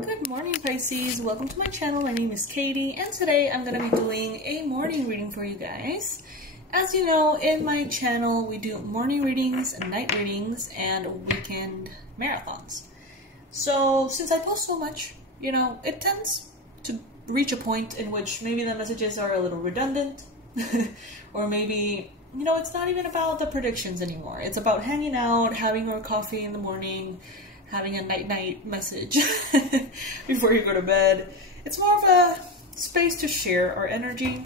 Good morning, Pisces. Welcome to my channel. My name is Katie, and today I'm going to be doing a morning reading for you guys. As you know, in my channel, we do morning readings, night readings, and weekend marathons. So, since I post so much, it tends to reach a point in which maybe the messages are a little redundant, or maybe, it's not even about the predictions anymore. It's about hanging out, having our coffee in the morning, having a night-night message before you go to bed. It's more of a space to share our energy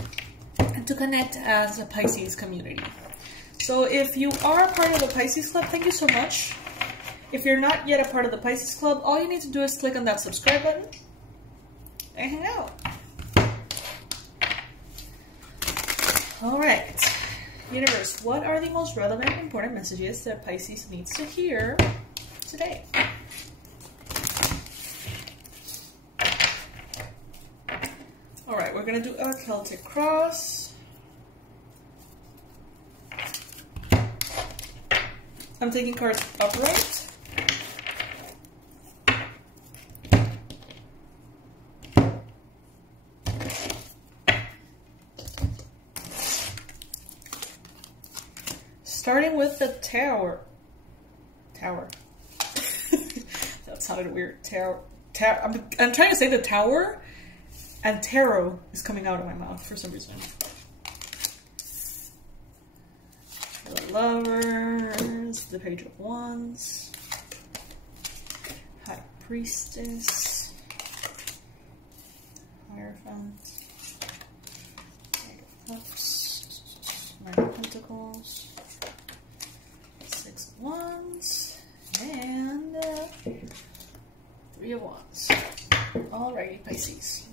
and to connect as a Pisces community. So if you are a part of the Pisces Club, thank you so much. If you're not yet a part of the Pisces Club, all you need to do is click on that subscribe button and hang out. Alright, universe, what are the most relevant and important messages that Pisces needs to hear today? Alright, we're going to do a Celtic cross. I'm taking cards upright. Starting with the Tower. That sounded weird. Tower. I'm trying to say the Tower, and tarot is coming out of my mouth for some reason. The Lovers, the Page of Wands, High Priestess, Hierophant, Knight of Cups, Knight of Pentacles, Six of Wands, and Three of Wands. Alrighty, Pisces.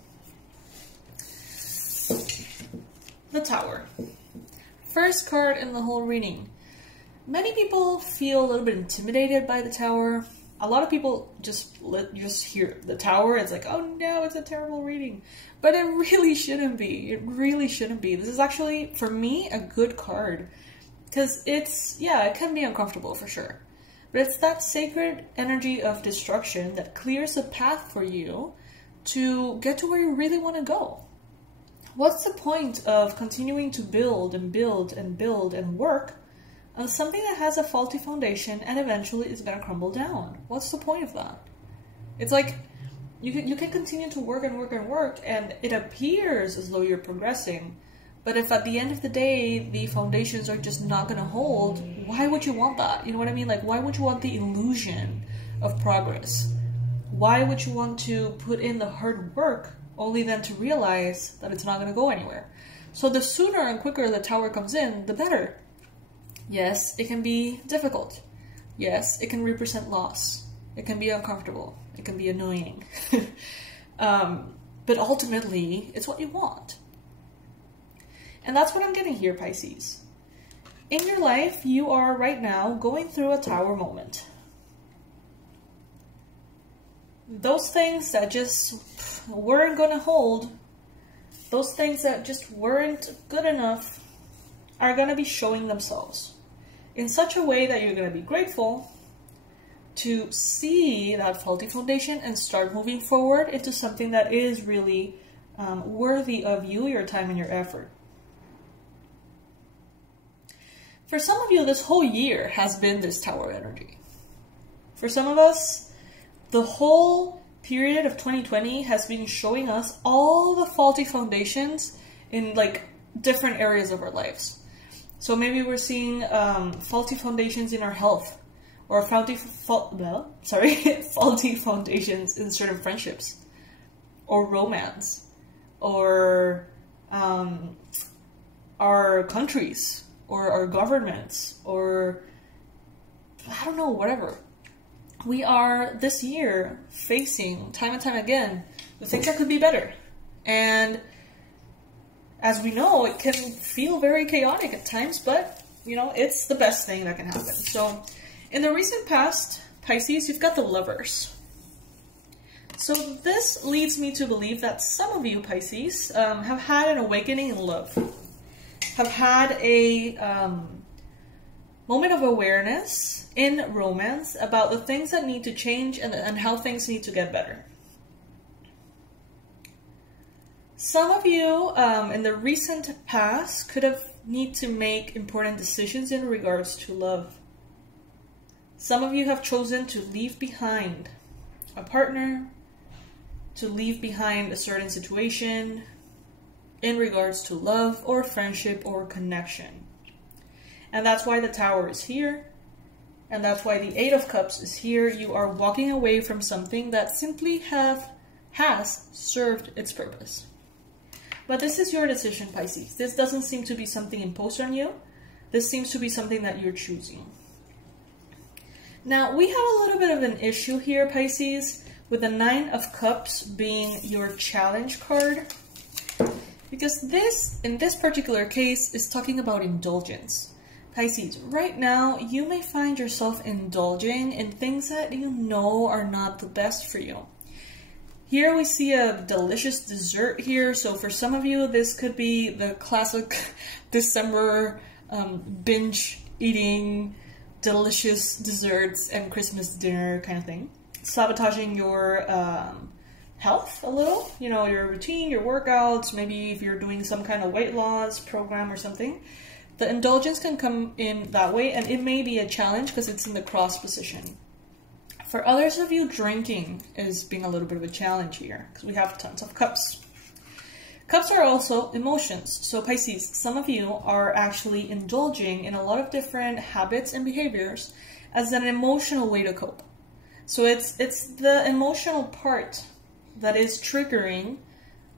The Tower. First card in the whole reading. Many people feel a little bit intimidated by the Tower. A lot of people just hear the Tower. It's like, oh no, it's a terrible reading. But it really shouldn't be. It really shouldn't be. This is actually, for me, a good card. Because it can be uncomfortable for sure. But it's that sacred energy of destruction that clears a path for you to get to where you really want to go. What's the point of continuing to build and build and build and work on something that has a faulty foundation and eventually is going to crumble down? What's the point of that? It's like you can continue to work and work and work, and it appears as though you're progressing. But if at the end of the day the foundations are just not going to hold, why would you want that? You know what I mean? Like, why would you want the illusion of progress? Why would you want to put in the hard work only then to realize that it's not going to go anywhere? So the sooner and quicker the Tower comes in, the better. Yes, it can be difficult. Yes, it can represent loss. It can be uncomfortable. It can be annoying. But ultimately, it's what you want. And that's what I'm getting here, Pisces. In your life, you are right now going through a Tower moment. Those things that just weren't going to hold, those things that just weren't good enough, are going to be showing themselves in such a way that you're going to be grateful to see that faulty foundation and start moving forward into something that is really worthy of you, your time, and your effort. For some of you, this whole year has been this Tower energy. For some of us, the whole period of 2020 has been showing us all the faulty foundations in like different areas of our lives. So maybe we're seeing faulty foundations in our health, or faulty foundations in certain friendships, or romance, or our countries, or our governments, or I don't know, whatever. We are, this year, facing, time and time again, the things that could be better. And as we know, it can feel very chaotic at times, but, it's the best thing that can happen. So, in the recent past, Pisces, you've got the Lovers. So this leads me to believe that some of you, Pisces, have had an awakening in love. Have had a moment of awareness in romance about the things that need to change and how things need to get better. Some of you in the recent past could have need to make important decisions in regards to love. Some of you have chosen to leave behind a partner, to leave behind a certain situation in regards to love or friendship or connection. And that's why the Tower is here. And that's why the Eight of Cups is here. You are walking away from something that simply has served its purpose. But this is your decision, Pisces. This doesn't seem to be something imposed on you. This seems to be something that you're choosing. Now, we have a little bit of an issue here, Pisces, with the Nine of Cups being your challenge card. Because this, in this particular case, is talking about indulgence. Pisces, right now, you may find yourself indulging in things that you know are not the best for you. Here we see a delicious dessert here. So for some of you, this could be the classic December binge eating delicious desserts and Christmas dinner kind of thing. Sabotaging your health a little, you know, your routine, your workouts, maybe if you're doing some kind of weight loss program or something. The indulgence can come in that way, and it may be a challenge because it's in the cross position. For others of you, drinking is being a little bit of a challenge here because we have tons of cups. Cups are also emotions. So Pisces, some of you are actually indulging in a lot of different habits and behaviors as an emotional way to cope. So it's the emotional part that is triggering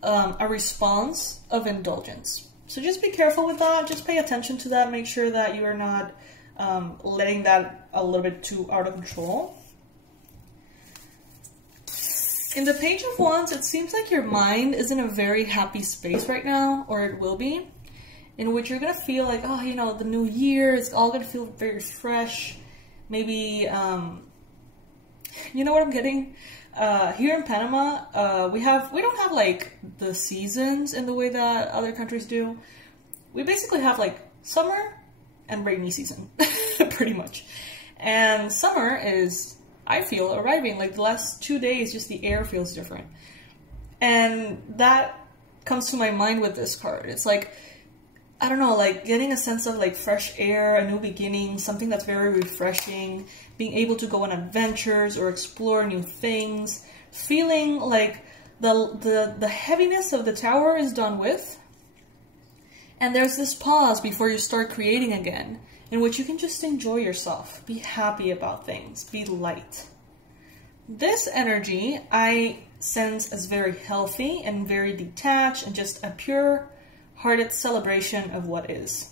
a response of indulgence. So just be careful with that. Just pay attention to that. Make sure that you are not letting that a little bit too out of control. In the Page of Wands, it seems like your mind is in a very happy space right now, or it will be, in which you're going to feel like, oh, you know, the new year, it's all going to feel very fresh. Maybe, you know what I'm getting? Here in Panama, we don't have like the seasons in the way that other countries do. We basically have like summer and rainy season, pretty much. And summer is, I feel, arriving. Like the last 2 days, just the air feels different. And that comes to my mind with this card. It's like, I don't know, like getting a sense of like fresh air, a new beginning, something that's very refreshing, being able to go on adventures or explore new things, feeling like the heaviness of the Tower is done with. And there's this pause before you start creating again, in which you can just enjoy yourself, be happy about things, be light. This energy I sense as very healthy and very detached and just a pure-hearted celebration of what is.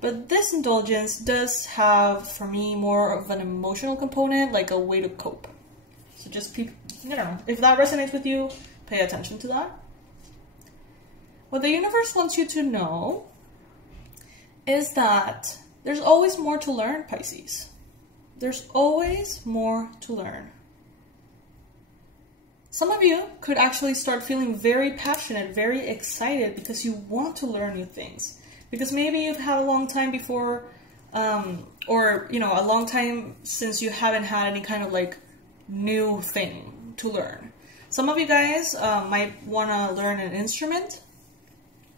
But this indulgence does have, for me, more of an emotional component, like a way to cope. So just, I don't know, if that resonates with you, pay attention to that. What the universe wants you to know is that there's always more to learn, Pisces. There's always more to learn. Some of you could actually start feeling very passionate, very excited because you want to learn new things. Because maybe you've had a long time before, or, you know, a long time since you haven't had any kind of like new thing to learn. Some of you guys might want to learn an instrument,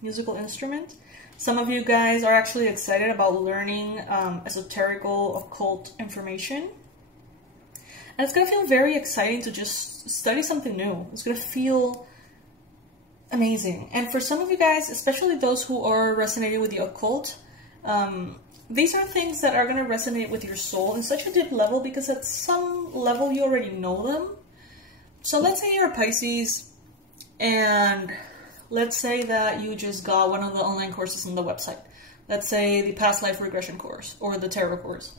musical instrument. Some of you guys are actually excited about learning esoterical, occult information. And it's going to feel very exciting to just study something new. It's going to feel amazing. And for some of you guys, especially those who are resonating with the occult, these are things that are going to resonate with your soul in such a deep level because at some level you already know them. So let's say you're a Pisces and let's say that you just got one of the online courses on the website. Let's say the past life regression course or the tarot course.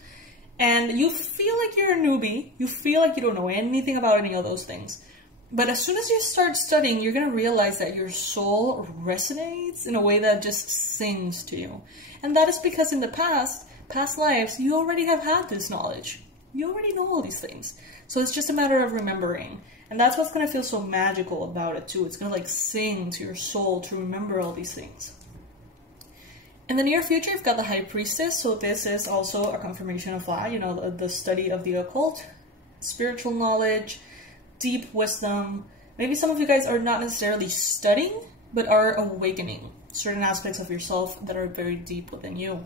And you feel like you're a newbie. You feel like you don't know anything about any of those things. But as soon as you start studying, you're going to realize that your soul resonates in a way that just sings to you. And that is because in the past lives, you already have had this knowledge. You already know all these things. So it's just a matter of remembering. And that's what's going to feel so magical about it too. It's going to like sing to your soul to remember all these things. In the near future, you've got the High Priestess. So this is also a confirmation of that, you know, the study of the occult, spiritual knowledge, deep wisdom. Maybe some of you guys are not necessarily studying, but are awakening certain aspects of yourself that are very deep within you.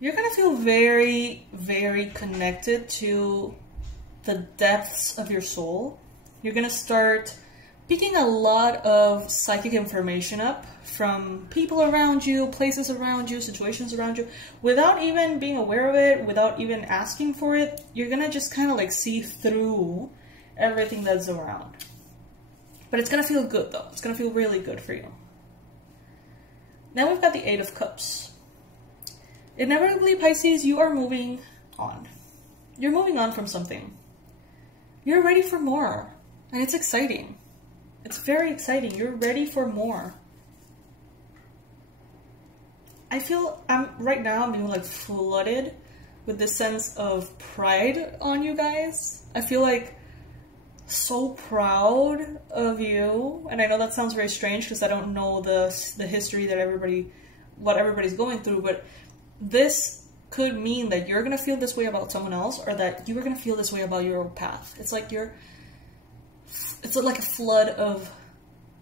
You're gonna feel very, very connected to the depths of your soul. You're gonna start picking a lot of psychic information up from people around you, places around you, situations around you, without even being aware of it, without even asking for it. You're gonna just kind of like see through everything that's around. But it's gonna feel good though. It's gonna feel really good for you. Now we've got the Eight of Cups. Inevitably, Pisces, you are moving on. You're moving on from something. You're ready for more. And it's exciting. It's very exciting. You're ready for more. I feel right now I'm being like flooded with this sense of pride on you guys. I feel like so proud of you. And I know that sounds very strange because I don't know the history that what everybody's going through, but this could mean that you're gonna feel this way about someone else, or that you are gonna feel this way about your own path. It's like it's like a flood of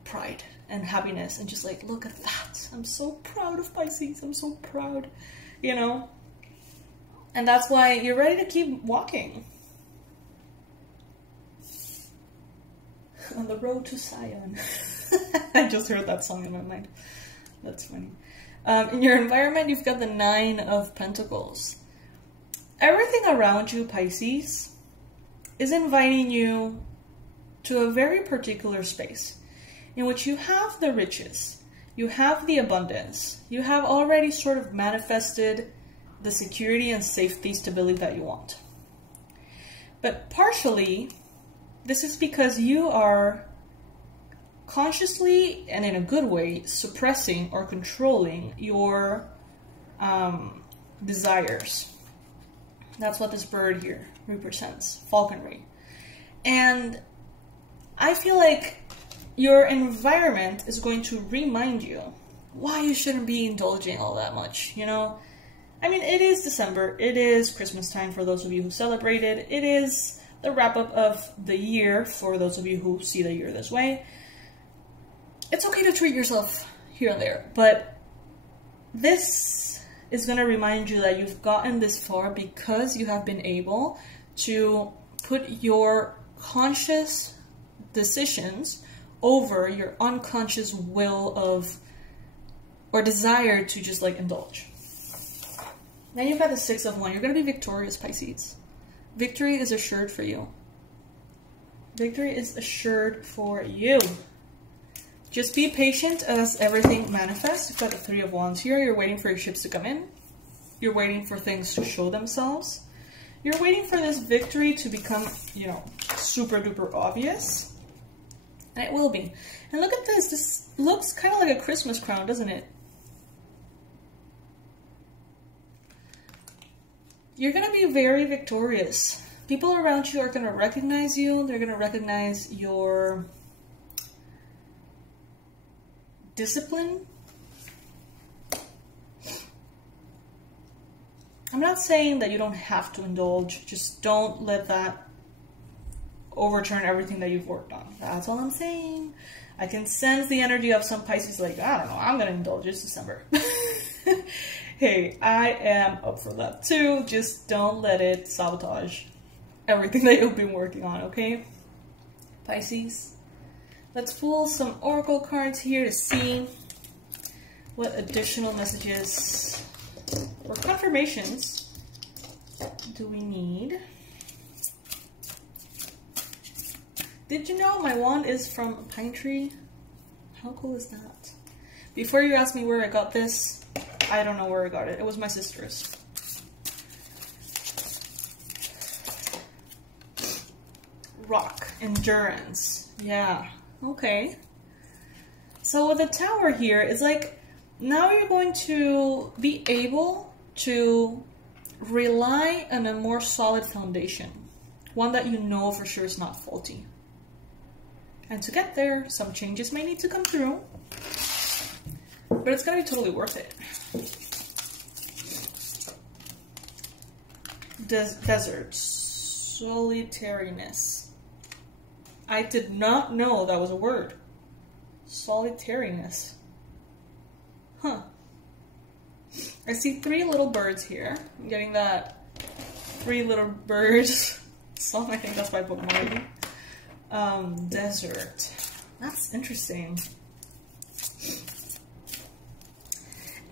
pride and happiness, and just like, look at that. I'm so proud of Pisces. I'm so proud, you know? And that's why you're ready to keep walking on the road to Zion. I just heard that song in my mind. That's funny. In your environment, you've got the Nine of Pentacles. Everything around you, Pisces, is inviting you to a very particular space in which you have the riches, you have the abundance, you have already sort of manifested the security and safety, stability that you want. But partially, this is because you are consciously and in a good way suppressing or controlling your desires. That's what this bird here represents, falconry. And I feel like your environment is going to remind you why you shouldn't be indulging all that much, you know? I mean, it is December, it is Christmas time for those of you who celebrate it, it is the wrap-up of the year for those of you who see the year this way. It's okay to treat yourself here and there, but this is going to remind you that you've gotten this far because you have been able to put your conscious decisions over your unconscious will of, or desire to just like indulge. Then you've got the Six of Wands. You're going to be victorious, Pisces. Victory is assured for you. Victory is assured for you. Just be patient as everything manifests. You've got the Three of Wands here. You're waiting for your ships to come in. You're waiting for things to show themselves. You're waiting for this victory to become, you know, super duper obvious. And it will be. And look at this. This looks kind of like a Christmas crown, doesn't it? You're going to be very victorious. People around you are going to recognize you. They're going to recognize your discipline. I'm not saying that you don't have to indulge. Just don't let that overturn everything that you've worked on. That's all I'm saying. I can sense the energy of some Pisces like, I don't know, I'm going to indulge this December. Hey, I am up for that too. Just don't let it sabotage everything that you've been working on, okay? Pisces. Let's pull some oracle cards here to see what additional messages or confirmations do we need. Did you know my wand is from a pine tree? How cool is that? Before you ask me where I got this, I don't know where I got it. It was my sister's. Rock. Endurance. Yeah. Okay. So with the Tower here, it's like now you're going to be able to rely on a more solid foundation. One that you know for sure is not faulty. And to get there, some changes may need to come through. But it's going to be totally worth it. Desert. Solitariness. I did not know that was a word. Solitariness. Huh. I see 3 little birds here. I'm getting that 3 little birds song. I think that's by Book Marley. Desert. That's interesting.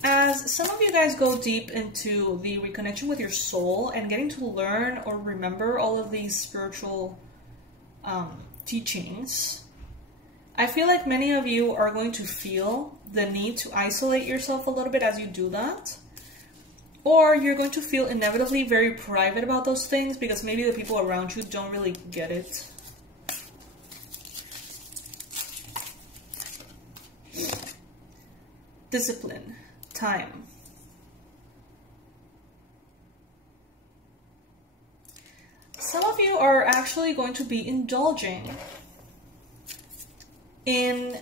As some of you guys go deep into the reconnection with your soul and getting to learn or remember all of these spiritual teachings, I feel like many of you are going to feel the need to isolate yourself a little bit as you do that. Or you're going to feel inevitably very private about those things because maybe the people around you don't really get it. Discipline. Time. Some of you are actually going to be indulging in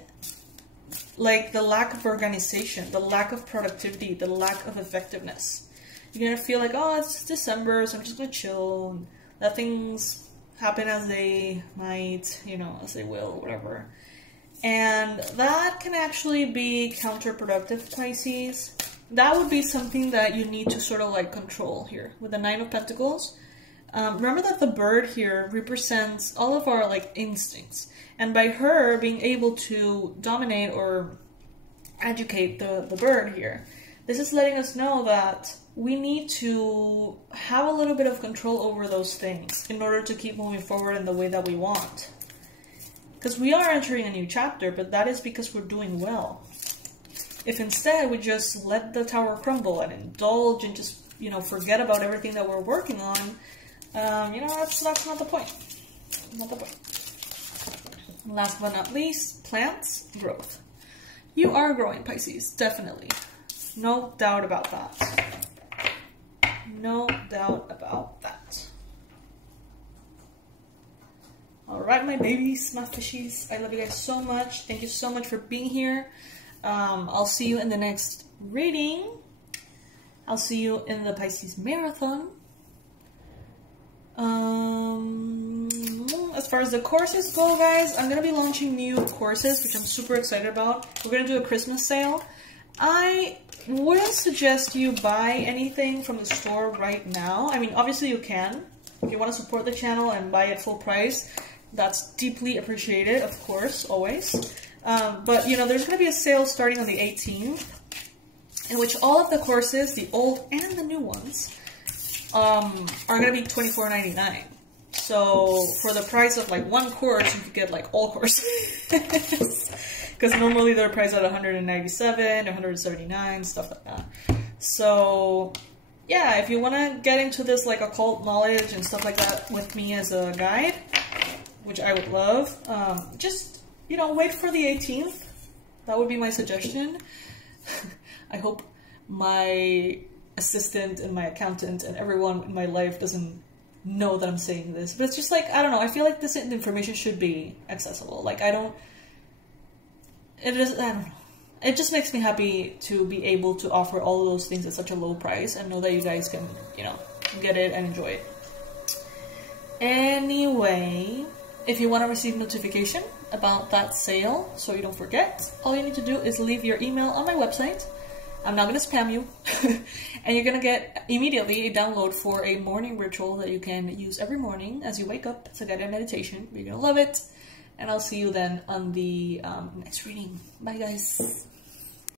like the lack of organization, the lack of productivity, the lack of effectiveness. You're gonna feel like, oh, it's December, so I'm just gonna chill and let things happen as they might, you know, as they will, whatever. And that can actually be counterproductive, Pisces. That would be something that you need to sort of like control here with the 9 of Pentacles. Remember that the bird here represents all of our like instincts. And by her being able to dominate or educate the bird here, this is letting us know that we need to have a little bit of control over those things in order to keep moving forward in the way that we want. Because we are entering a new chapter, but that is because we're doing well. If instead we just let the tower crumble and indulge and just, you know, forget about everything that we're working on, you know, that's not the point. Not the point. Last but not least, plants, growth. You are growing, Pisces, definitely. No doubt about that. No doubt about that. Alright, my babies, my fishies, I love you guys so much. Thank you so much for being here. I'll see you in the next reading. I'll see you in the Pisces Marathon. As far as the courses go, guys, I'm going to be launching new courses, which I'm super excited about. We're going to do a Christmas sale. I wouldn't suggest you buy anything from the store right now. I mean, obviously you can. If you want to support the channel and buy it full price, that's deeply appreciated, of course, always. But, you know, there's going to be a sale starting on the 18th, in which all of the courses, the old and the new ones, are going to be $24.99. So, for the price of, like, one course, you could get, like, all courses. Because normally they're priced at $197, $179, stuff like that. So, yeah, if you want to get into this, like, occult knowledge and stuff like that with me as a guide, which I would love, just, you know, wait for the 18th. That would be my suggestion. I hope my assistant and my accountant and everyone in my life doesn't know that I'm saying this. But it's just like, I don't know, I feel like this information should be accessible. Like, I don't know. It just makes me happy to be able to offer all of those things at such a low price and know that you guys can, you know, get it and enjoy it. Anyway, if you want to receive notification about that sale so you don't forget, all you need to do is leave your email on my website. I'm not going to spam you. And you're going to get immediately a download for a morning ritual that you can use every morning as you wake up. It's a guided meditation. You're going to love it. And I'll see you then on the next reading. Bye, guys.